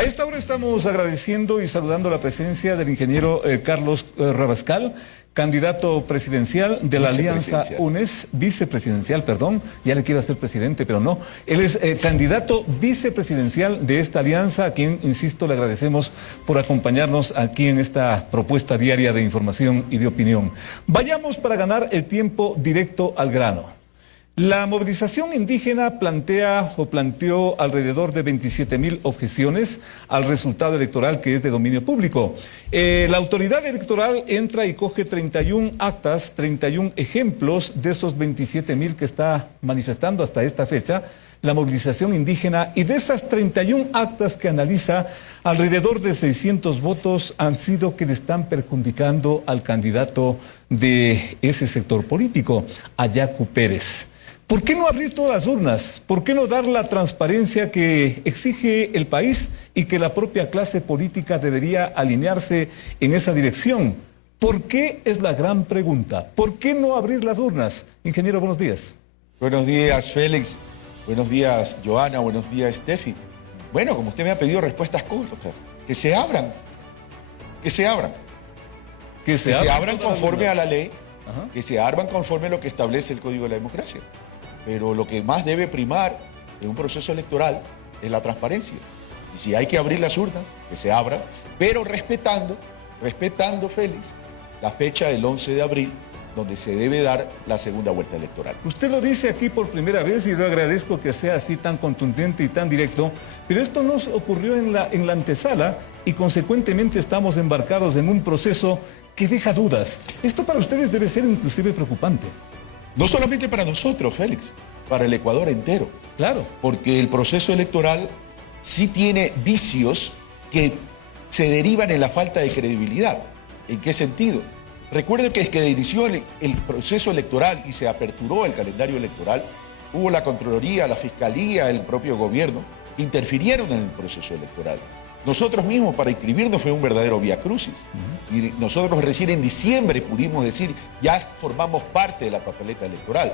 A esta hora estamos agradeciendo y saludando la presencia del ingeniero Carlos Rabascal, candidato presidencial de la Alianza UNES, vicepresidencial, perdón, ya le quiero hacer presidente, pero no. Él es candidato vicepresidencial de esta alianza, a quien, insisto, le agradecemos por acompañarnos aquí en esta propuesta diaria de información y de opinión. Vayamos para ganar el tiempo directo al grano. La movilización indígena planteó alrededor de 27.000 objeciones al resultado electoral que es de dominio público. La autoridad electoral entra y coge 31 actas, 31 ejemplos de esos 27.000 que está manifestando hasta esta fecha la movilización indígena, y de esas 31 actas que analiza, alrededor de 600 votos han sido que le están perjudicando al candidato de ese sector político, a Yacu Pérez. ¿Por qué no abrir todas las urnas? ¿Por qué no dar la transparencia que exige el país y que la propia clase política debería alinearse en esa dirección? ¿Por qué es la gran pregunta? ¿Por qué no abrir las urnas? Ingeniero, buenos días. Buenos días, Félix. Buenos días, Joana. Buenos días, Steffi. Bueno, como usted me ha pedido respuestas cortas, que se abran. Que se abran. Que se abran conforme a la ley, que se abran conforme a lo que establece el Código de la Democracia. Pero lo que más debe primar en un proceso electoral es la transparencia. Y si hay que abrir las urnas, que se abran, pero respetando, Félix, la fecha del 11 de abril, donde se debe dar la segunda vuelta electoral. Usted lo dice aquí por primera vez y le agradezco que sea así tan contundente y tan directo, pero esto nos ocurrió en la antesala y consecuentemente estamos embarcados en un proceso que deja dudas. Esto para ustedes debe ser inclusive preocupante. No solamente para nosotros, Félix, para el Ecuador entero. Claro. Porque el proceso electoral sí tiene vicios que se derivan en la falta de credibilidad. ¿En qué sentido? Recuerden que es que inició el proceso electoral y se aperturó el calendario electoral, hubo la Contraloría, la Fiscalía, el propio gobierno, que interfirieron en el proceso electoral. Nosotros mismos, para inscribirnos, fue un verdadero viacrucis. Y nosotros recién en diciembre pudimos decir, ya formamos parte de la papeleta electoral.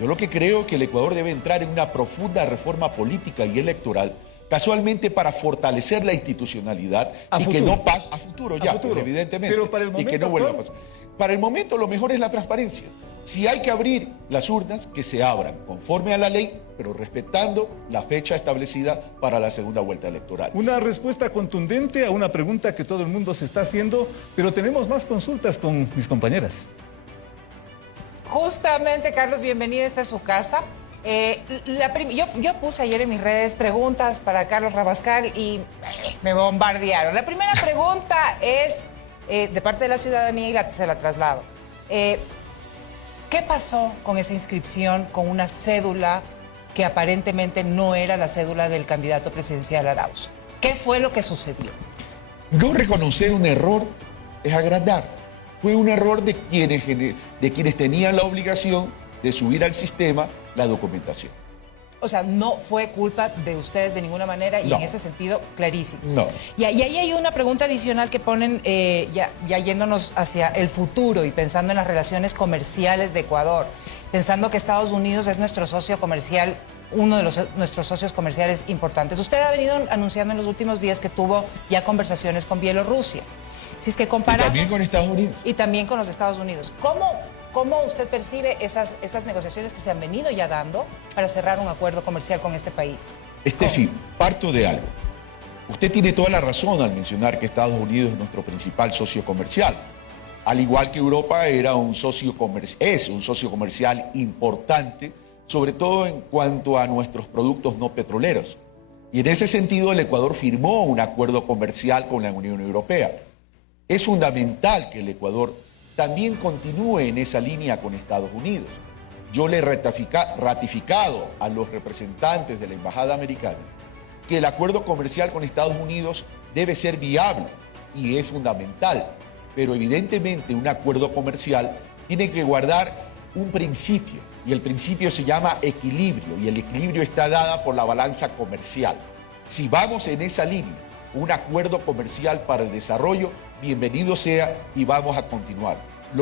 Yo lo que creo es que el Ecuador debe entrar en una profunda reforma política y electoral, casualmente para fortalecer la institucionalidad que no pase a futuro, evidentemente, pero para el momento, y que no vuelva a pasar. Para el momento lo mejor es la transparencia. Si hay que abrir las urnas, que se abran conforme a la ley, pero respetando la fecha establecida para la segunda vuelta electoral. Una respuesta contundente a una pregunta que todo el mundo se está haciendo, pero tenemos más consultas con mis compañeras. Justamente, Carlos, bienvenida, esta es su casa. Yo puse ayer en mis redes preguntas para Carlos Rabascal y me bombardearon. La primera pregunta es de parte de la ciudadanía y se la traslado. ¿Qué pasó con esa inscripción con una cédula que aparentemente no era la cédula del candidato presidencial Arauz? ¿Qué fue lo que sucedió? No reconocer un error es agrandar. Fue un error de quienes tenían la obligación de subir al sistema la documentación. O sea, no fue culpa de ustedes de ninguna manera y no. En ese sentido, clarísimo. No. Y ahí hay una pregunta adicional que ponen, ya yéndonos hacia el futuro y pensando en las relaciones comerciales de Ecuador, pensando que Estados Unidos es nuestro socio comercial, uno de nuestros socios comerciales importantes. Usted ha venido anunciando en los últimos días que tuvo ya conversaciones con Bielorrusia. Si es que comparamos... Y también con Estados Unidos. Y también con los Estados Unidos. ¿Cómo usted percibe esas negociaciones que se han venido ya dando para cerrar un acuerdo comercial con este país? Steffi, parto de algo. Usted tiene toda la razón al mencionar que Estados Unidos es nuestro principal socio comercial. Al igual que Europa es un socio comercial importante, sobre todo en cuanto a nuestros productos no petroleros. Y en ese sentido el Ecuador firmó un acuerdo comercial con la Unión Europea. Es fundamental que el Ecuador también continúe en esa línea con Estados Unidos. Yo le he ratificado a los representantes de la Embajada Americana que el acuerdo comercial con Estados Unidos debe ser viable y es fundamental, pero evidentemente un acuerdo comercial tiene que guardar un principio, y el principio se llama equilibrio, y el equilibrio está dada por la balanza comercial. Si vamos en esa línea, un acuerdo comercial para el desarrollo, bienvenido sea y vamos a continuar.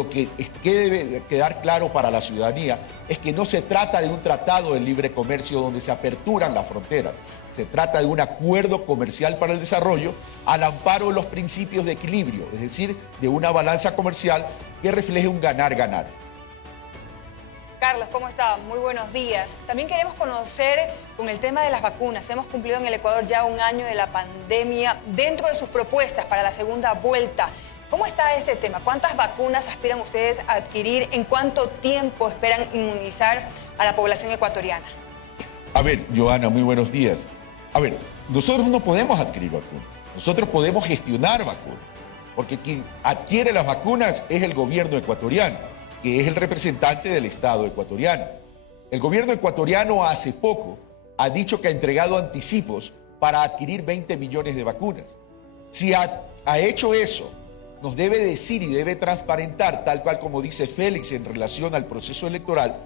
que debe quedar claro para la ciudadanía es que no se trata de un tratado de libre comercio donde se aperturan las fronteras. Se trata de un acuerdo comercial para el desarrollo al amparo de los principios de equilibrio, es decir, de una balanza comercial que refleje un ganar-ganar. Carlos, ¿cómo está? Muy buenos días. También queremos conocer con el tema de las vacunas. Hemos cumplido en el Ecuador ya un año de la pandemia. Dentro de sus propuestas para la segunda vuelta, ¿cómo está este tema? ¿Cuántas vacunas aspiran ustedes a adquirir? ¿En cuánto tiempo esperan inmunizar a la población ecuatoriana? A ver, Joana, muy buenos días. A ver, nosotros no podemos adquirir vacunas. Nosotros podemos gestionar vacunas. Porque quien adquiere las vacunas es el gobierno ecuatoriano, que es el representante del Estado ecuatoriano. El gobierno ecuatoriano hace poco ha dicho que ha entregado anticipos para adquirir 20 millones de vacunas. Si ha hecho eso, nos debe decir y debe transparentar, tal cual como dice Félix en relación al proceso electoral,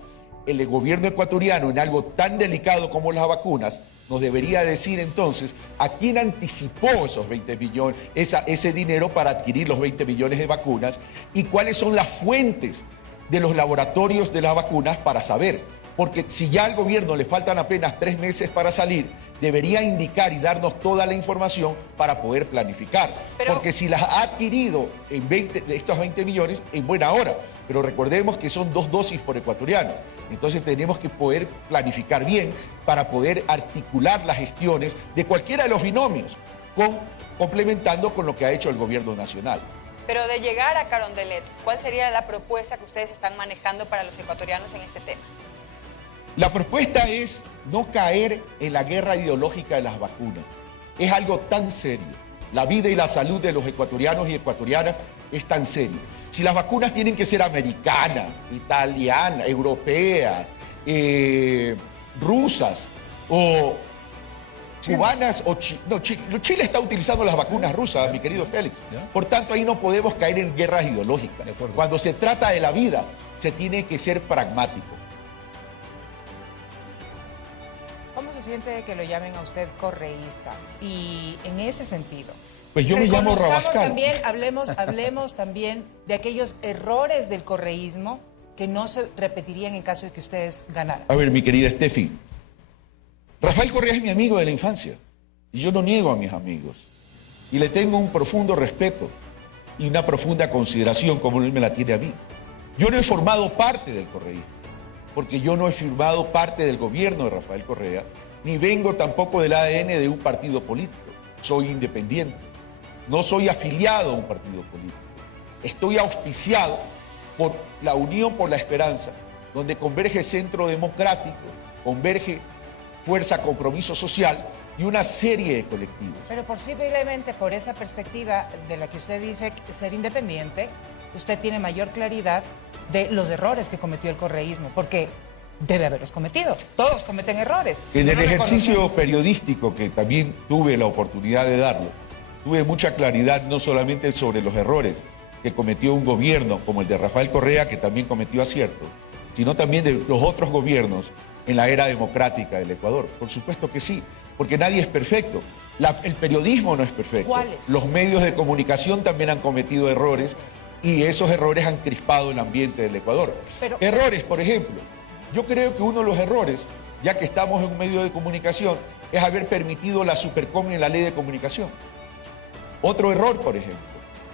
el gobierno ecuatoriano en algo tan delicado como las vacunas, nos debería decir entonces a quién anticipó esos 20 millones, ese dinero para adquirir los 20 millones de vacunas y cuáles son las fuentes de los laboratorios de las vacunas para saber. Porque si ya al gobierno le faltan apenas 3 meses para salir, debería indicar y darnos toda la información para poder planificar. Porque si las ha adquirido en estos 20 millones, en buena hora. Pero recordemos que son 2 dosis por ecuatoriano. Entonces tenemos que poder planificar bien para poder articular las gestiones de cualquiera de los binomios, complementando con lo que ha hecho el gobierno nacional. Pero de llegar a Carondelet, ¿cuál sería la propuesta que ustedes están manejando para los ecuatorianos en este tema? La propuesta es no caer en la guerra ideológica de las vacunas. Es algo tan serio. La vida y la salud de los ecuatorianos y ecuatorianas es tan serio. Si las vacunas tienen que ser americanas, italianas, europeas, rusas o cubanas, Chile está utilizando las vacunas rusas, mi querido Félix. Por tanto, ahí no podemos caer en guerras ideológicas. Cuando se trata de la vida, se tiene que ser pragmático. ¿Cómo se siente de que lo llamen a usted correísta? Y en ese sentido, pues yo me llamo Rabascal. También, hablemos también de aquellos errores del correísmo que no se repetirían en caso de que ustedes ganaran. A ver, mi querida Steffi, Rafael Correa es mi amigo de la infancia y yo no niego a mis amigos y le tengo un profundo respeto y una profunda consideración como él me la tiene a mí. Yo no he formado parte del correísmo porque yo no he firmado parte del gobierno de Rafael Correa ni vengo tampoco del ADN de un partido político. Soy independiente, no soy afiliado a un partido político. Estoy auspiciado por la Unión por la Esperanza, donde converge Centro Democrático, converge Fuerza Compromiso Social y una serie de colectivos. Pero posiblemente por esa perspectiva de la que usted dice ser independiente, usted tiene mayor claridad de los errores que cometió el correísmo, porque debe haberlos cometido. Todos cometen errores. En el ejercicio periodístico que también tuve la oportunidad de darlo, tuve mucha claridad no solamente sobre los errores que cometió un gobierno como el de Rafael Correa, que también cometió aciertos, sino también de los otros gobiernos en la era democrática del Ecuador. Por supuesto que sí, porque nadie es perfecto. El periodismo no es perfecto. ¿Cuáles? Los medios de comunicación también han cometido errores y esos errores han crispado el ambiente del Ecuador. Errores, por ejemplo. Yo creo que uno de los errores, ya que estamos en un medio de comunicación, es haber permitido la Supercom en la ley de comunicación. Otro error, por ejemplo,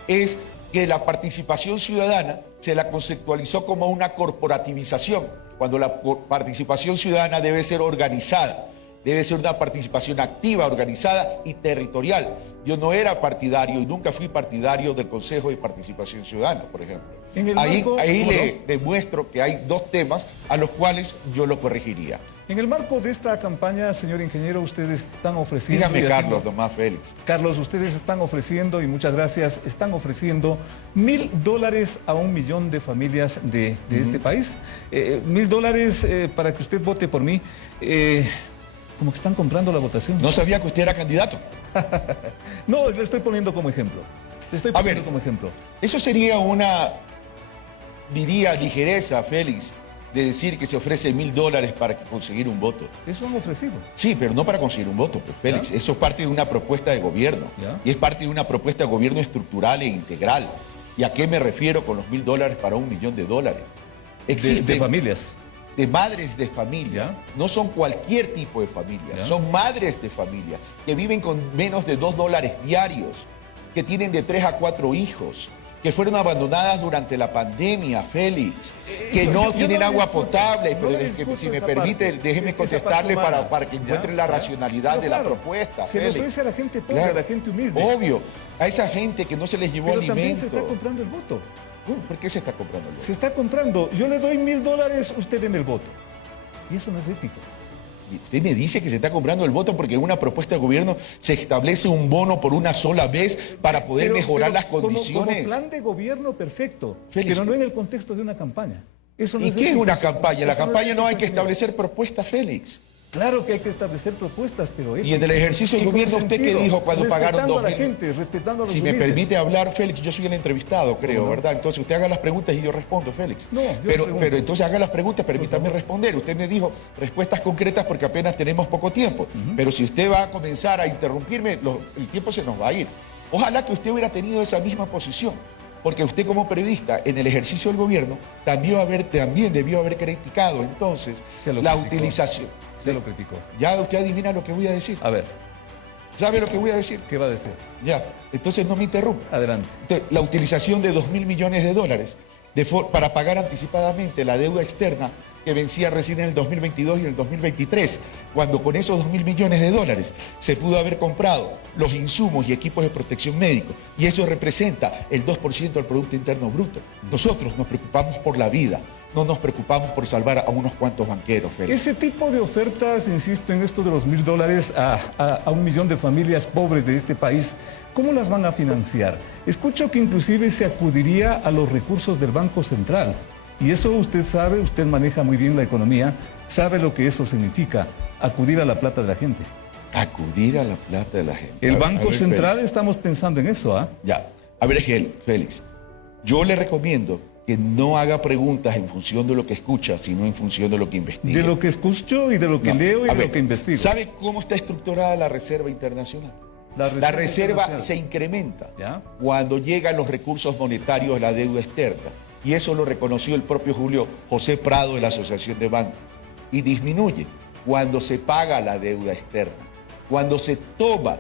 es que la participación ciudadana se la conceptualizó como una corporativización, cuando la participación ciudadana debe ser organizada, debe ser una participación activa, organizada y territorial. Yo no era partidario y nunca fui partidario del Consejo de Participación Ciudadana, por ejemplo. Ahí le demuestro que hay 2 temas a los cuales yo lo corregiría. En el marco de esta campaña, señor ingeniero, ustedes están ofreciendo... Dígame, Carlos, Tomás Félix. Carlos, ustedes están ofreciendo, y muchas gracias, están ofreciendo $1.000 a 1 millón de familias de este país. $1.000 para que usted vote por mí. Como que están comprando la votación. No sabía que usted era candidato. No, le estoy poniendo como ejemplo. Eso sería una, diría, ligereza, Félix, de decir que se ofrece $1.000 para conseguir un voto. Eso han ofrecido. Sí, pero no para conseguir un voto, pues, Félix. ¿Ya? Eso es parte de una propuesta de gobierno. ¿Ya? Y es parte de una propuesta de gobierno estructural e integral. ¿Y a qué me refiero con los $1.000 para $1 millón? Existen de familias. de madres de familia. ¿Ya? No son cualquier tipo de familia, ¿Ya? son madres de familia que viven con menos de $2 diarios, que tienen de 3 a 4 hijos, que fueron abandonadas durante la pandemia, Félix, que Yo no no tienen le agua discuto, potable. no Pero le es que, discuto si me esa permite, parte. déjeme Es que esa contestarle parte humana. para que encuentre la racionalidad Pero de la claro, propuesta, se le Félix. ofrece a la gente pobre, Claro. a la gente humilde. Obvio, a esa gente que no se les llevó Pero también se alimento. está comprando el voto. ¿Por qué se está comprando el voto? Se está comprando. Yo le doy $1.000, usted deme el voto. Y eso no es ético. Y usted me dice que se está comprando el voto porque en una propuesta de gobierno se establece un bono por una sola vez para poder Pero- mejorar pero las como condiciones. plan de gobierno perfecto, Félix, pero no en el contexto de una campaña. Eso no ¿Y es qué es ético. una campaña? En la Eso no es campaña no hay ético, que señor. establecer propuestas, Félix. Claro que hay que establecer propuestas, pero Y en el ejercicio del y con gobierno, ¿usted qué sentido, dijo cuando pagaron respetando a la 2.000? gente, respetando a los Si me humildes. permite hablar, Félix, yo soy el entrevistado, creo, no? ¿verdad? Entonces usted haga las preguntas y yo respondo, Félix. No, yo pregunto. pero entonces haga las preguntas, permítame responder. Usted me dijo respuestas concretas porque apenas tenemos poco tiempo. Pero si usted va a comenzar a interrumpirme, el tiempo se nos va a ir. Ojalá que usted hubiera tenido esa misma posición. Porque usted como periodista, en el ejercicio del gobierno, también debió haber criticado entonces Se lo la criticó. utilización. Se lo criticó. Ya usted adivina lo que voy a decir. A ver, ¿Sabe lo que voy a decir? ¿qué va a decir? Ya, entonces no me interrumpa. Adelante. Entonces, la utilización de $2.000 millones para pagar anticipadamente la deuda externa que vencía recién en el 2022 y en el 2023, cuando con esos $2.000 millones se pudo haber comprado los insumos y equipos de protección médico, y eso representa el 2% del Producto Interno Bruto. Nosotros nos preocupamos por la vida, no nos preocupamos por salvar a unos cuantos banqueros, Félix. Ese tipo de ofertas, insisto en esto de los $1.000 a 1 millón de familias pobres de este país, ¿cómo las van a financiar? Escucho que inclusive se acudiría a los recursos del Banco Central. Y eso usted sabe, usted maneja muy bien la economía, sabe lo que eso significa, acudir a la plata de la gente. Acudir a la plata de la gente. El Banco Félix. Central estamos pensando en eso, ¿ah? Ya, a ver, Félix, yo le recomiendo que no haga preguntas en función de lo que escucha, sino en función de lo que investiga. De lo que escucho y de lo que No, leo y a de ver, lo que investigo. ¿Sabe cómo está estructurada la Reserva Internacional? La reserva internacional. se incrementa ¿Ya? cuando llegan los recursos monetarios a la deuda externa. Y eso lo reconoció el propio Julio José Prado de la Asociación de Bancos. Y disminuye cuando se paga la deuda externa. Cuando se toma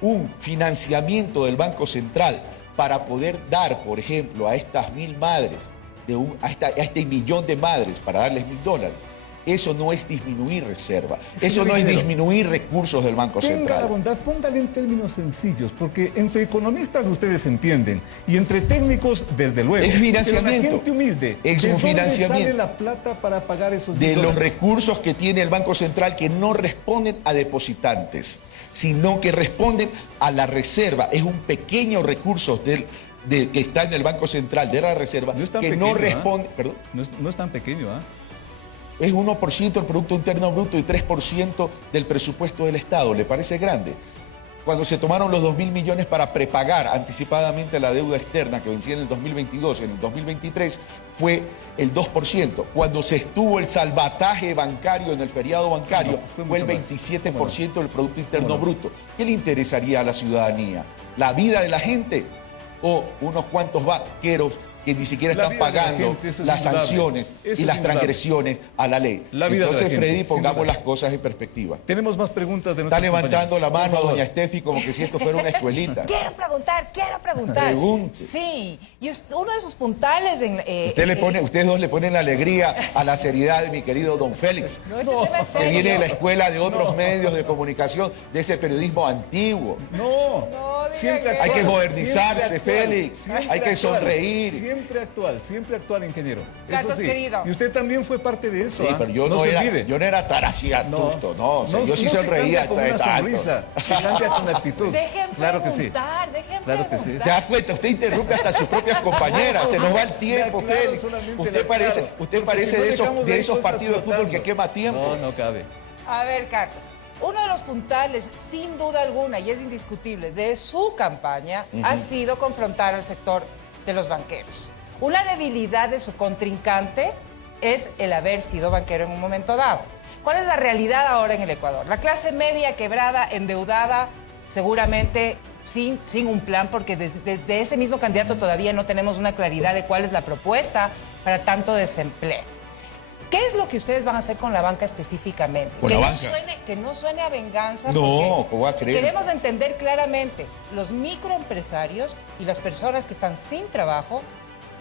un financiamiento del Banco Central para poder dar, por ejemplo, a estas 1.000 madres, a este millón de madres, para darles $1.000, eso no es disminuir reserva, eso no es disminuir recursos del Banco Tenga la Central. bondad, póngale en términos sencillos, porque entre economistas ustedes entienden, y entre técnicos, desde luego. Es financiamiento. Pero la gente humilde, Es ¿de un dónde financiamiento. sale la plata para pagar esos De los $1.000? recursos que tiene el Banco Central que no responden a depositantes, sino que responden a la reserva. Es un pequeño recurso que está en el Banco Central de la reserva No es tan que no pequeño, responde. Perdón. No es tan pequeño, ¿ah? Es 1% del Producto Interno Bruto y 3% del presupuesto del Estado. ¿Le parece grande? Cuando se tomaron los $2.000 millones para prepagar anticipadamente la deuda externa que vencía en el 2022 y en el 2023, fue el 2%. Cuando se estuvo el salvataje bancario en el feriado bancario, No, fue el mucho más. 27% del Producto Interno ¿Cómo no? Bruto. ¿Qué le interesaría a la ciudadanía? ¿La vida de la gente o unos cuantos banqueros que ni siquiera La están vida de la pagando gente, eso es las indudable. sanciones Eso y es las indudable. transgresiones a la ley? La vida de la Entonces, gente, Freddy, sin pongamos duda. las cosas en perspectiva. Tenemos más preguntas de Está nuestros levantando la compañeros. mano Por favor. doña Steffi como que si esto fuera una escuelita. Quiero preguntar. Pregunte. Sí, y uno de sus puntales en... Ustedes dos le ponen la alegría a la seriedad de mi querido don Félix, No, este tema es que serio. viene de la escuela de otros medios de comunicación, de ese periodismo antiguo. No, No, diga siempre que- actual, Hay que modernizarse, siempre actual, Félix. siempre Hay que actual, sonreír. Siempre actual, ingeniero. Carlos, Eso sí. querido. Y usted también fue parte de eso. Sí, ¿ah? pero yo no se olvide. era tan así tonto, no. O sea, yo sí sonreía se cambia con una tanto. sonrisa, se cambia con actitud. Dejen Claro que sí. preguntar, dejen Claro que sí. preguntar. ¿Se da cuenta? Usted interrumpe hasta a sus propias compañeras. Se nos va el tiempo, Le aclaro Félix. solamente, le Usted parece, aclaro. usted Porque parece si no de dejamos de ahí esos cosas partidos de fútbol flotando. que quema tiempo. No cabe. A ver, Carlos, uno de los puntales, sin duda alguna, y es indiscutible, de su campaña ha sido confrontar al sector de los banqueros. Una debilidad de su contrincante es el haber sido banquero en un momento dado. ¿Cuál es la realidad ahora en el Ecuador? La clase media quebrada, endeudada, seguramente sin un plan, porque de ese mismo candidato todavía no tenemos una claridad de cuál es la propuesta para tanto desempleo. ¿Qué es lo que ustedes van a hacer con la banca específicamente? ¿Con la banca? Que no suene a venganza. No, ¿cómo va a creer? Queremos entender claramente los microempresarios y las personas que están sin trabajo,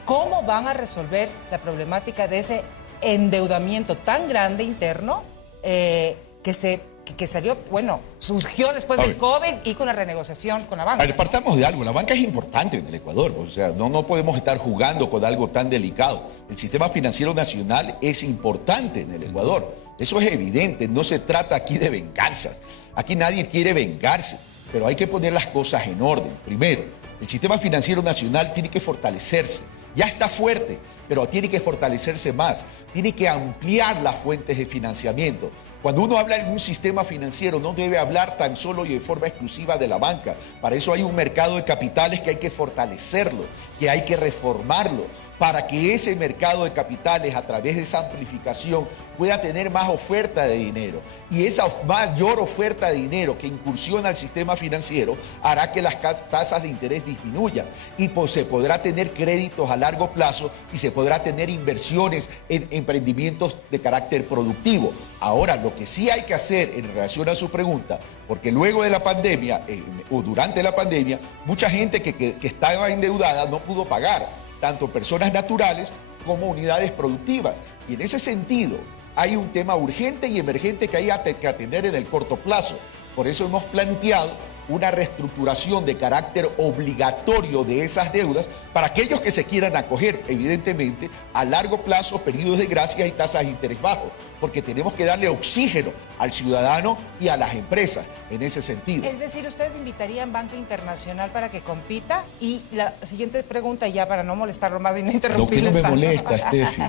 cómo van a resolver la problemática de ese endeudamiento tan grande interno que salió, bueno, surgió después del COVID y con la renegociación con la banca. A ver, partamos de algo. La banca es importante en el Ecuador. O sea, no podemos estar jugando con algo tan delicado. El sistema financiero nacional es importante en el Ecuador. Eso es evidente. No se trata aquí de venganzas. Aquí nadie quiere vengarse. Pero hay que poner las cosas en orden. Primero, el sistema financiero nacional tiene que fortalecerse. Ya está fuerte, pero tiene que fortalecerse más. Tiene que ampliar las fuentes de financiamiento. Cuando uno habla en un sistema financiero, no debe hablar tan solo y de forma exclusiva de la banca. Para eso hay un mercado de capitales que hay que fortalecerlo, que hay que reformarlo, para que ese mercado de capitales, a través de esa amplificación, pueda tener más oferta de dinero. Y esa mayor oferta de dinero que incursiona al sistema financiero hará que las tasas de interés disminuyan. Y pues se podrá tener créditos a largo plazo y se podrá tener inversiones en emprendimientos de carácter productivo. Ahora, lo que sí hay que hacer en relación a su pregunta, porque luego de la pandemia o durante la pandemia, mucha gente que estaba endeudada no pudo pagar, tanto personas naturales como unidades productivas. Y en ese sentido, hay un tema urgente y emergente que hay que atender en el corto plazo. Por eso hemos planteado una reestructuración de carácter obligatorio de esas deudas para aquellos que se quieran acoger, evidentemente, a largo plazo, periodos de gracia y tasas de interés bajos, porque tenemos que darle oxígeno al ciudadano y a las empresas en ese sentido. Es decir, ¿ustedes invitarían banca internacional para que compita? Y la siguiente pregunta, ya para no molestarlo más y no interrumpirle. Lo que no me molesta, Steffi.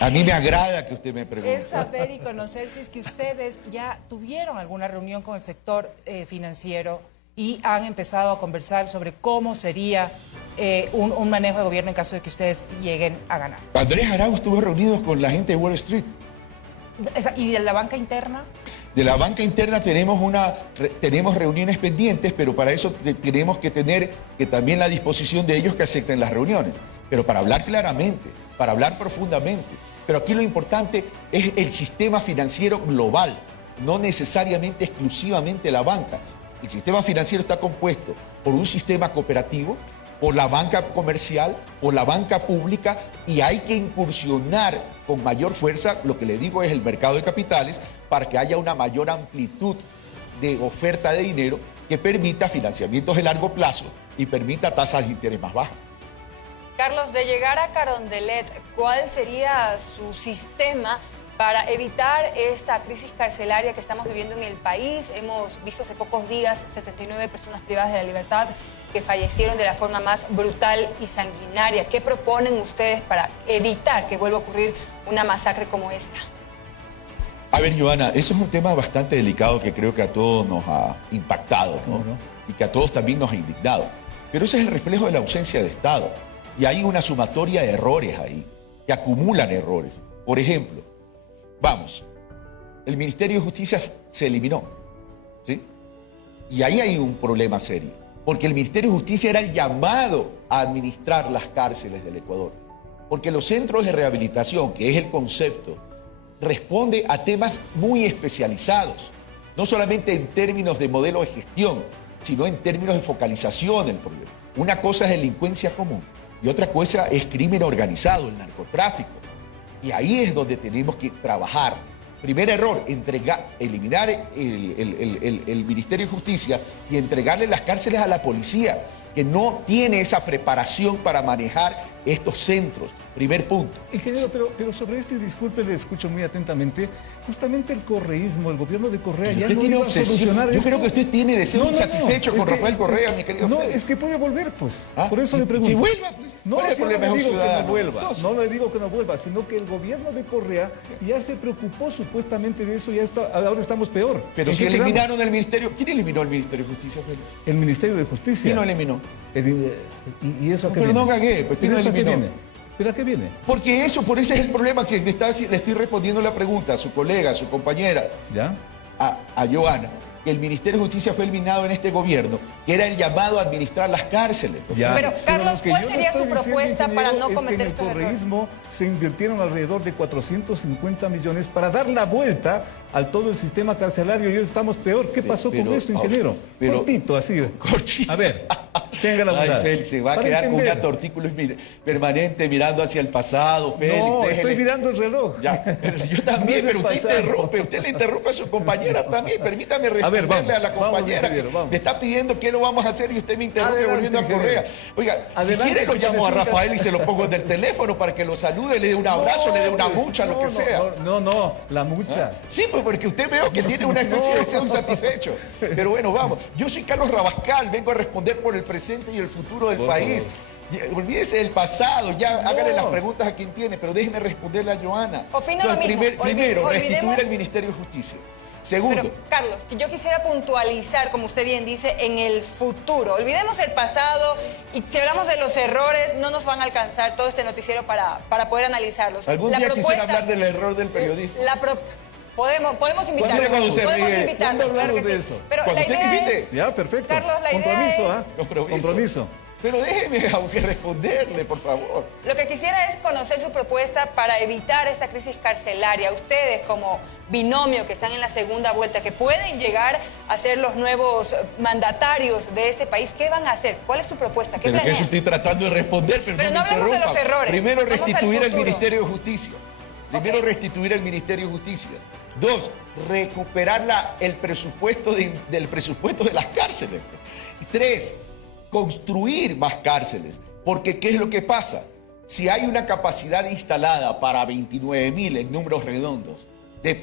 A mí me agrada que usted me pregunte. Es saber y conocer si es que ustedes ya tuvieron alguna reunión con el sector financiero y han empezado a conversar sobre cómo sería un manejo de gobierno en caso de que ustedes lleguen a ganar. Andrés Arauz estuvo reunido con la gente de Wall Street. ¿Y de la banca interna? De la banca interna tenemos reuniones pendientes, pero para eso tenemos que tener también la disposición de ellos que acepten las reuniones. Pero para hablar claramente, para hablar profundamente. Pero aquí lo importante es el sistema financiero global, no necesariamente exclusivamente la banca. El sistema financiero está compuesto por un sistema cooperativo, por la banca comercial, por la banca pública, y hay que incursionar con mayor fuerza, lo que le digo es el mercado de capitales, para que haya una mayor amplitud de oferta de dinero que permita financiamientos de largo plazo y permita tasas de interés más bajas. Carlos, de llegar a Carondelet, ¿cuál sería su sistema para evitar esta crisis carcelaria que estamos viviendo en el país? Hemos visto hace pocos días 79 personas privadas de la libertad que fallecieron de la forma más brutal y sanguinaria. ¿Qué proponen ustedes para evitar que vuelva a ocurrir una masacre como esta? A ver, Joana, eso es un tema bastante delicado que creo que a todos nos ha impactado, ¿no? Y que a todos también nos ha indignado. Pero ese es el reflejo de la ausencia de Estado. Y hay una sumatoria de errores ahí, que acumulan errores. Por ejemplo, vamos, el Ministerio de Justicia se eliminó, ¿sí? Y ahí hay un problema serio, porque el Ministerio de Justicia era el llamado a administrar las cárceles del Ecuador. Porque los centros de rehabilitación, que es el concepto, responde a temas muy especializados, no solamente en términos de modelo de gestión, sino en términos de focalización del problema. Una cosa es delincuencia común y otra cosa es crimen organizado, el narcotráfico. Y ahí es donde tenemos que trabajar. Primer error, eliminar el Ministerio de Justicia y entregarle las cárceles a la policía, que no tiene esa preparación para manejar estos centros. Primer punto. Ingeniero, pero sobre esto, y disculpe, le escucho muy atentamente, justamente el correísmo, el gobierno de Correa ya no iba a solucionar. Yo creo que usted tiene deseo insatisfecho con Rafael Correa, mi querido. No, es que puede volver, pues. Por eso le pregunto. Que vuelva, pues. No, si no le digo que no vuelva, no le digo que no vuelva, sino que el gobierno de Correa ya se preocupó supuestamente de eso, ahora estamos peor. Pero si eliminaron el Ministerio, ¿quién eliminó el Ministerio de Justicia, Félix? El Ministerio de Justicia. ¿Quién lo eliminó? ¿Y eso a qué viene? Pero no cagué, pues ¿quién lo eliminó? ¿Pero a qué viene? Porque por ese es el problema que le estoy respondiendo la pregunta a su colega, a su compañera, ¿ya? a Joana. que el Ministerio de Justicia fue eliminado en este gobierno, que era el llamado a administrar las cárceles. Ya. Pero, Carlos, lo que ¿cuál yo le sería estoy su diciendo, propuesta para no ingeniero, cometer es que estos en el errores? correísmo se invirtieron alrededor de 450 millones para dar la vuelta al todo el sistema carcelario y hoy estamos peor. ¿Qué pasó con esto, ingeniero? Cortito, así. Cortito. A ver, tenga la Ay, bondad. Félix, se va a Para quedar con entender. una tortícolis permanente mirando hacia el pasado, Félix. No, déjele. estoy mirando el reloj. Ya, pero yo también, No es el pero usted pasado. interrumpe, usted le interrumpe a su compañera también. Permítame A ver, responderle a la vamos, compañera ingeniero, que vamos. me está pidiendo qué lo vamos a hacer y usted me interrumpe Adelante, volviendo a ingeniero. Correa. Oiga, Adelante, si quiere lo que llamo a me siga. Rafael y se lo pongo del teléfono para que lo salude, le dé un abrazo, le dé una pues, mucha, lo no, que no, sea. No, la mucha. Sí, pues porque usted veo que tiene una especie de deseo insatisfecho. Pero bueno, vamos. Yo soy Carlos Rabascal, vengo a responder por el presente y el futuro del país. Olvídese del pasado, ya hágale las preguntas a quien tiene, pero déjeme responderle a Joana. Opino lo mismo. Primero, restituir Olvidemos- el Ministerio de Justicia. Segundo, Pero, Carlos, yo quisiera puntualizar, como usted bien dice, en el futuro. Olvidemos el pasado y si hablamos de los errores, no nos van a alcanzar todo este noticiero para poder analizarlos. algún La día quisiera propuesta- hablar del error del periodismo. Podemos invitarlo. cuando se Podemos ríe? invitarlo, ¿Cuándo claro que hablamos de sí. eso? Pero Cuando la usted me idea invite. es... Ya, perfecto. Carlos, la idea Compromiso, es- ¿ah? Compromiso. Pero déjeme aunque responderle, por favor. Lo que quisiera es conocer su propuesta para evitar esta crisis carcelaria. Ustedes, como binomio que están en la segunda vuelta, que pueden llegar a ser los nuevos mandatarios de este país, ¿qué van a hacer? ¿Cuál es su propuesta? ¿Qué Pero que eso planean? estoy tratando de responder, pero Pero no no me hablemos de los interrumpa. errores. Primero, Vamos al restituir el futuro. Ministerio de Justicia. Primero, Ok. restituir el Ministerio de Justicia. Dos, recuperar el presupuesto del presupuesto de las cárceles. Y tres, construir más cárceles. Porque, ¿qué es lo que pasa? Si hay una capacidad instalada para 29.000 en números redondos de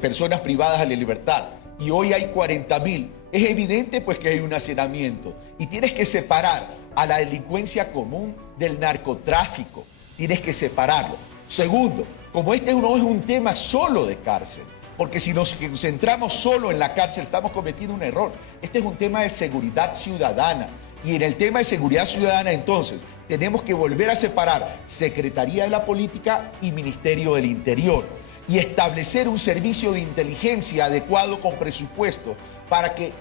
personas privadas de la libertad y hoy hay 40.000, es evidente pues que hay un hacinamiento y tienes que separar a la delincuencia común del narcotráfico, tienes que separarlo. Segundo, como este no es un tema solo de cárcel, porque si nos concentramos solo en la cárcel estamos cometiendo un error. Este es un tema de seguridad ciudadana. Y en el tema de seguridad ciudadana, entonces, tenemos que volver a separar Secretaría de la Política y Ministerio del Interior y establecer un servicio de inteligencia adecuado con presupuesto para que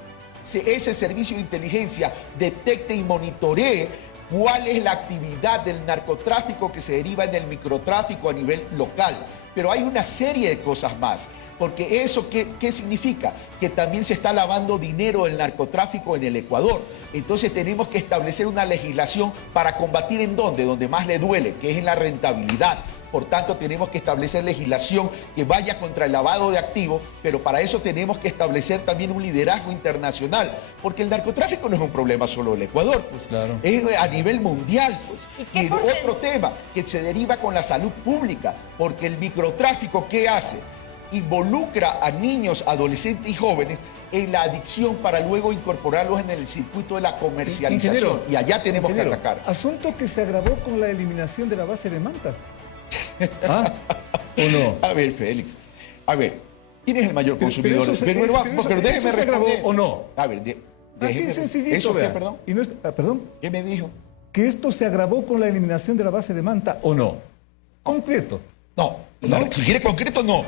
ese servicio de inteligencia detecte y monitoree cuál es la actividad del narcotráfico que se deriva en el microtráfico a nivel local. Pero hay una serie de cosas más. Porque eso, ¿qué significa? Que también se está lavando dinero del narcotráfico en el Ecuador. Entonces tenemos que establecer una legislación para combatir en dónde, donde más le duele, que es en la rentabilidad. Por tanto, tenemos que establecer legislación que vaya contra el lavado de activos, pero para eso tenemos que establecer también un liderazgo internacional, porque el narcotráfico no es un problema solo del Ecuador, pues, Claro. es a nivel mundial, pues. ¿Y qué Y otro tema que se deriva con la salud pública, porque el microtráfico, ¿qué hace? Involucra a niños, adolescentes y jóvenes en la adicción para luego incorporarlos en el circuito de la comercialización. Ingeniero, Y allá tenemos que ingeniero, atacar. Asunto que se agravó con la eliminación de la base de Manta. ¿Ah? ¿O no? A ver, Félix. A ver, ¿quién es el mayor consumidor? pero eso se- Pero pero déjeme eso se grabó, responder. ¿o no? A ver, Así déjeme- es sencillito, ¿Eso qué, vea. perdón? Y no es- perdón, ¿Qué me dijo? que esto se agravó con la eliminación de la base de Manta, ¿o no? Concreto. No, si quiere concreto, no.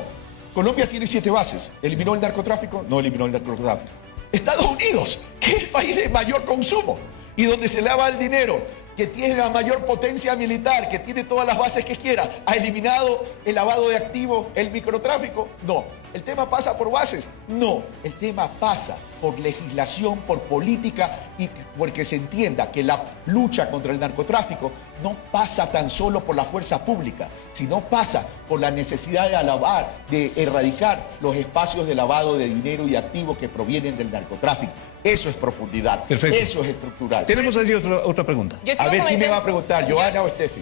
Colombia tiene 7 bases. ¿Eliminó el narcotráfico? No eliminó el narcotráfico. Estados Unidos, que es el país de mayor consumo y donde se lava el dinero, que tiene la mayor potencia militar, que tiene todas las bases que quiera, ¿ha eliminado el lavado de activos, el microtráfico? No. ¿El tema pasa por bases? No. El tema pasa por legislación, por política y porque se entienda que la lucha contra el narcotráfico no pasa tan solo por la fuerza pública, sino pasa por la necesidad de erradicar los espacios de lavado de dinero y activos que provienen del narcotráfico. Eso es profundidad. Perfecto. Eso es estructural. Tenemos allí otra pregunta. Yo A sigo ver, con el ¿quién me tema- va a preguntar? ¿Joana o Steffi?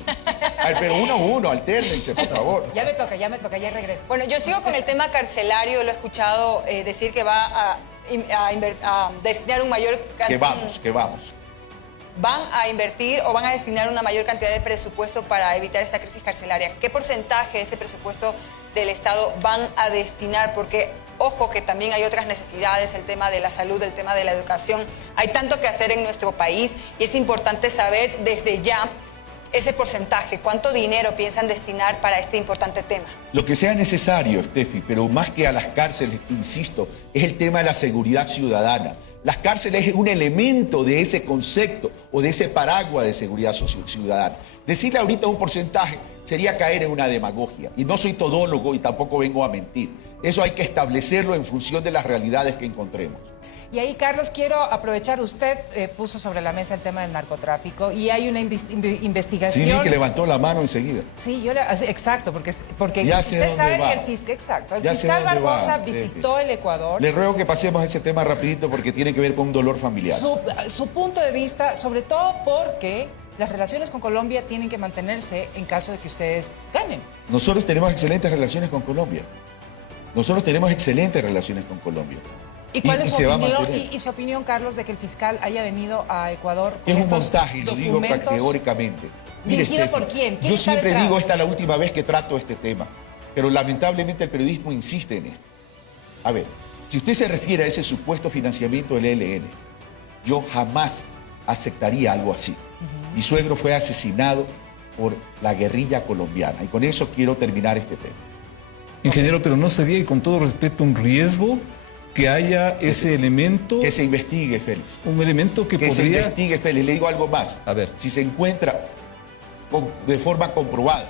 A ver, pero uno a uno, altérnense, por favor. Ya me toca, ya regreso. Bueno, yo sigo con el tema carcelario. Lo he escuchado decir que va a destinar un mayor Que vamos. van a invertir o van a destinar una mayor cantidad de presupuesto para evitar esta crisis carcelaria. ¿Qué porcentaje de ese presupuesto del Estado van a destinar? Porque, ojo, que también hay otras necesidades, el tema de la salud, el tema de la educación. Hay tanto que hacer en nuestro país y es importante saber desde ya ese porcentaje? ¿Cuánto dinero piensan destinar para este importante tema? Lo que sea necesario, Steffi, pero más que a las cárceles, insisto, es el tema de la seguridad ciudadana. Las cárceles es un elemento de ese concepto o de ese paraguas de seguridad ciudadana. Decirle ahorita un porcentaje sería caer en una demagogia. Y no soy todólogo y tampoco vengo a mentir. Eso hay que establecerlo en función de las realidades que encontremos. Y ahí, Carlos, quiero aprovechar, usted puso sobre la mesa el tema del narcotráfico y hay una investigación... Sí, vi que levantó la mano enseguida. Sí, exacto, porque Ya sé usted sabe va. que el fiscal Ya sé dónde Barbosa va, visitó el Ecuador. Le ruego que pasemos a ese tema rapidito porque tiene que ver con un dolor familiar. Su punto de vista, sobre todo porque las relaciones con Colombia tienen que mantenerse en caso de que ustedes ganen. Nosotros tenemos excelentes relaciones con Colombia. Nosotros tenemos excelentes relaciones con Colombia. ¿Y cuál es su se va a opinión, mantener. y su opinión, Carlos, de que el fiscal haya venido a Ecuador con Es un estos montaje, y lo digo documentos? categóricamente. ¿Dirigido Steffi, por quién? ¿Quién yo está siempre detrás? digo, esta es la última vez que trato este tema, pero lamentablemente el periodismo insiste en esto. A ver, si usted se refiere a ese supuesto financiamiento del ELN, yo jamás aceptaría algo así. Mi suegro fue asesinado por la guerrilla colombiana y con eso quiero terminar este tema. Ingeniero, pero no sería, y con todo respeto, un riesgo que haya ese elemento, Que se investigue, Félix. un elemento que Que se podría... investigue, Félix. Le digo algo más. A ver. Si se encuentra de forma comprobada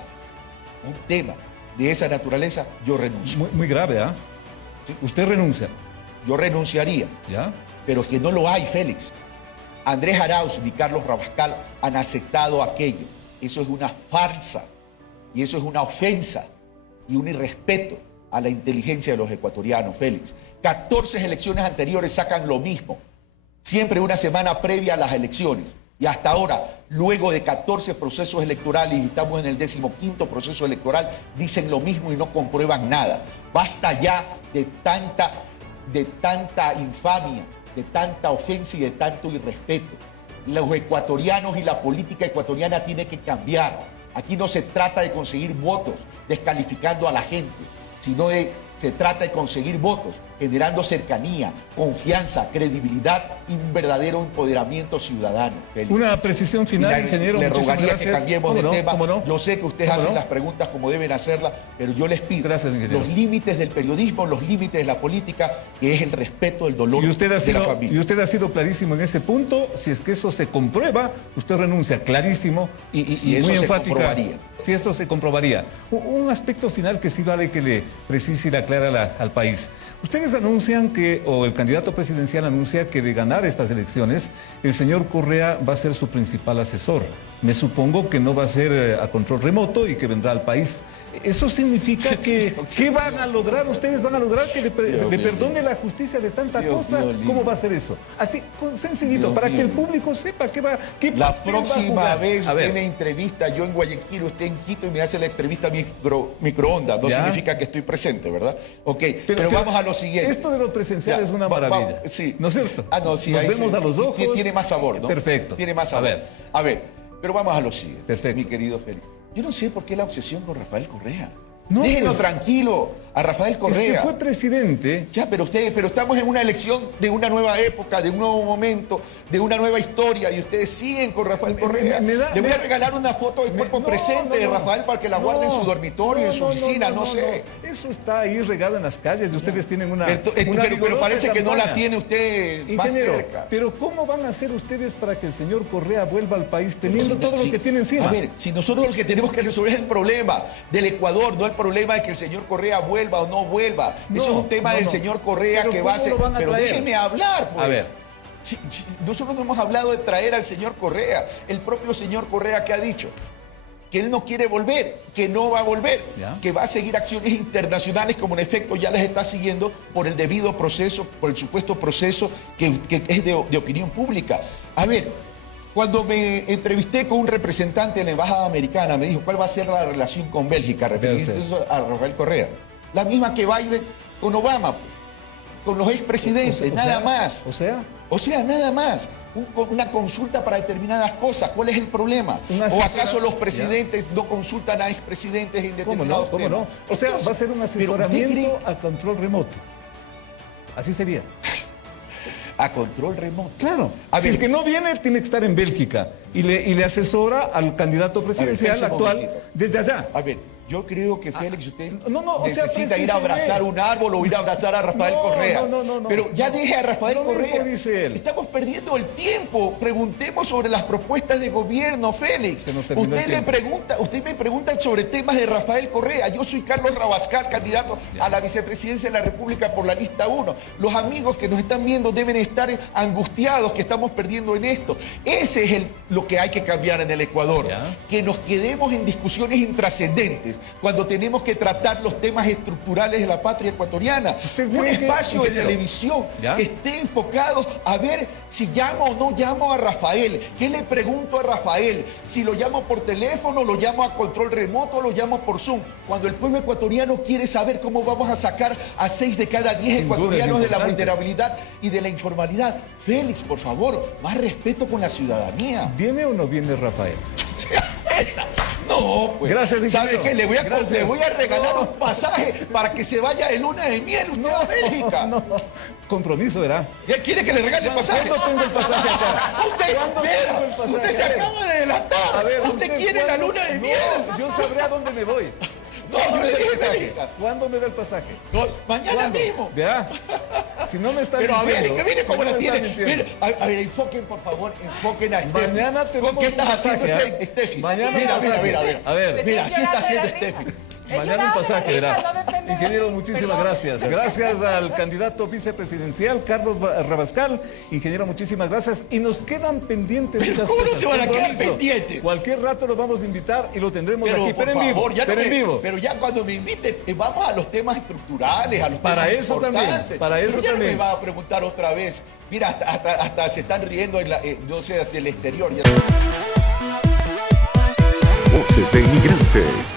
un tema de esa naturaleza, yo renuncio. Muy grave, ¿ah? Sí. Usted renuncia, Yo renunciaría. ¿ya? Pero es que no lo hay, Félix. Andrés Arauz ni Carlos Rabascal han aceptado aquello. Eso es una farsa y eso es una ofensa y un irrespeto a la inteligencia de los ecuatorianos, Félix. 14 elecciones anteriores sacan lo mismo, siempre una semana previa a las elecciones. Y hasta ahora, luego de 14 procesos electorales y estamos en el 15º proceso electoral, dicen lo mismo y no comprueban nada. Basta ya de tanta infamia, de tanta ofensa y de tanto irrespeto. Los ecuatorianos y la política ecuatoriana tiene que cambiar. Aquí no se trata de conseguir votos descalificando a la gente, sino se trata de conseguir votos generando cercanía, confianza, credibilidad y un verdadero empoderamiento ciudadano. Félix. Una precisión final, ingeniero. Le muchísimas rogaría gracias. que cambiemos ¿Cómo de no? tema. ¿Cómo no? Yo sé que ustedes ¿Cómo hacen no? las preguntas como deben hacerlas, pero yo les pido Gracias, ingeniero. los límites del periodismo, los límites de la política, que es el respeto del dolor Y usted de la y familia. usted ha sido clarísimo en ese punto. Si es que eso se comprueba, usted renuncia, clarísimo y Si eso muy se enfática. comprobaría. Si eso se comprobaría. Un aspecto final que sí vale que le precise y le aclara al país. Ustedes anuncian que, o el candidato presidencial anuncia que de ganar estas elecciones, el señor Correa va a ser su principal asesor. Me supongo que no va a ser a control remoto y que vendrá al país. Eso significa que, ¿qué van a lograr? ¿Ustedes van a lograr que le perdone la justicia de tanta cosa? ¿Cómo va a ser eso? Así, sencillito, para que el público sepa qué papel La va a próxima jugar. vez A ver. usted me entrevista, yo en Guayaquil, usted en Quito y me hace la entrevista microondas. No Ya. significa que estoy presente, ¿verdad? Ok, pero vamos a lo siguiente. Esto de lo presencial Ya, es una maravilla. sí. ¿No es cierto? Ah, no, sí. Nos ahí vemos sí. a los ojos. Tiene más sabor, ¿no? Perfecto. Tiene más sabor. A ver, pero vamos a lo siguiente. Perfecto. Mi querido Félix. Yo no sé por qué la obsesión con Rafael Correa. No, Déjenlo pues, tranquilo a Rafael Es Correa. que fue presidente. Ya, pero estamos en una elección de una nueva época, de un nuevo momento, de una nueva historia, y ustedes siguen con Rafael Correa. Le voy a regalar una foto de cuerpo presente de Rafael para que la guarde en su dormitorio, en su oficina, no sé. Eso está ahí regado en las calles y ustedes tienen una. Pero parece que no la campaña. tiene usted más Ingeniero, cerca. pero ¿cómo van a hacer ustedes para que el señor Correa vuelva al país teniendo todo lo que tiene encima? A ver, si nosotros lo que tenemos que resolver es el problema del Ecuador, no el problema de que el señor Correa vuelva o no vuelva. Eso es un tema del señor Correa Pero que va a ¿cómo hacer. lo van a Pero traer? déjeme hablar, pues. A ver. Nosotros no hemos hablado de traer al señor Correa. El propio señor Correa que ha dicho que él no quiere volver, que no va a volver, ¿Ya? que va a seguir acciones internacionales como en efecto ya les está siguiendo por el debido proceso, por el supuesto proceso que es de opinión pública. A ver, cuando me entrevisté con un representante de la Embajada Americana, me dijo, ¿cuál va a ser la relación con Bélgica? Refiriéndose a Rafael Correa. La misma que Biden con Obama, pues, con los expresidentes, nada más. O sea, nada más. Una consulta para determinadas cosas. ¿Cuál es el problema? ¿O acaso los presidentes no consultan a expresidentes en determinados ¿Cómo temas? no? O sea, va a ser un pero ¿usted cree? asesoramiento a control remoto. Así sería. a control remoto. Claro. A Si ver, es que no viene, tiene que estar en Bélgica y le asesora al candidato presidencial espérense un actual momentito. desde allá. A ver, yo creo que Félix, usted o sea, necesita ir a abrazar un árbol o ir a abrazar a Rafael Correa. No. Pero ya deje a Rafael Lo mismo Correa. dice él. Estamos perdiendo el tiempo. Preguntemos sobre las propuestas de gobierno, Félix. Se nos terminó Usted el le tiempo. pregunta, usted me pregunta sobre temas de Rafael Correa. Yo soy Carlos Rabascal, candidato a la vicepresidencia de la República por la lista 1. Los amigos que nos están viendo deben estar angustiados que estamos perdiendo en esto. Ese es lo que hay que cambiar en el Ecuador. Ya. Que nos quedemos en discusiones intrascendentes cuando tenemos que tratar los temas estructurales de la patria ecuatoriana. ¿Usted Un cree que, espacio de ingeniero, televisión ya? que esté enfocado a ver si llamo o no llamo a Rafael. ¿Qué le pregunto a Rafael? Si lo llamo por teléfono, lo llamo a control remoto, lo llamo por Zoom. Cuando el pueblo ecuatoriano quiere saber cómo vamos a sacar a 6 de cada 10 Sin duda es ecuatorianos de la importante. vulnerabilidad y de la informalidad. Félix, por favor, más respeto con la ciudadanía. ¿Viene o no viene Rafael? No, pues. Gracias, ¿Sabe ingeniero. qué? Gracias. Le voy a regalar No. un pasaje para que se vaya de luna de miel usted a Bélgica. No. Compromiso, ¿verdad? ¿Quiere que le regale el pasaje? ¿Cuándo tengo el pasaje acá? Usted, ¿Cuándo mira, tengo el pasaje? usted se A ver. acaba de delatar. A ver, usted quiere la ¿cuándo? luna de No, miel. yo sabré a dónde me voy. No, ¿Cuándo yo me le da el dije pasaje? Bélgica. ¿Cuándo me da el pasaje? No, mañana ¿Cuándo? mismo. Verá. Si no me está Pero a ver, mintiendo, es que mire si cómo no la me está tiene. mintiendo. Mire, a ver, enfoquen, por favor, enfoquen a Steffi. Mañana tenemos ¿Qué estás un haciendo, pasaje, Steffi? Mañana mira, un mira, pasaje. mira, mira. A ver. Mira, así está haciendo Llorando de la Steffi. risa. Mañana un pasaje, Llorando de la verá. risa, no depende de Ingeniero, mí. muchísimas Perdón. gracias. Gracias al candidato vicepresidencial, Carlos Rabascal. Ingeniero, muchísimas gracias. Y nos quedan pendientes Pero muchas ¿cómo no cosas. se van a quedar Compromiso. pendientes? Cualquier rato los vamos a invitar y lo tendremos Pero, aquí. por Pero en vivo. favor, ya Pero no en me- vivo. Pero ya cuando me inviten, vamos a los temas estructurales, a los Para temas eso también, importantes. para eso Pero ya también. no me va a preguntar otra vez. Mira, hasta se están riendo no sé, del exterior. Ya. Voces de Inmigrantes.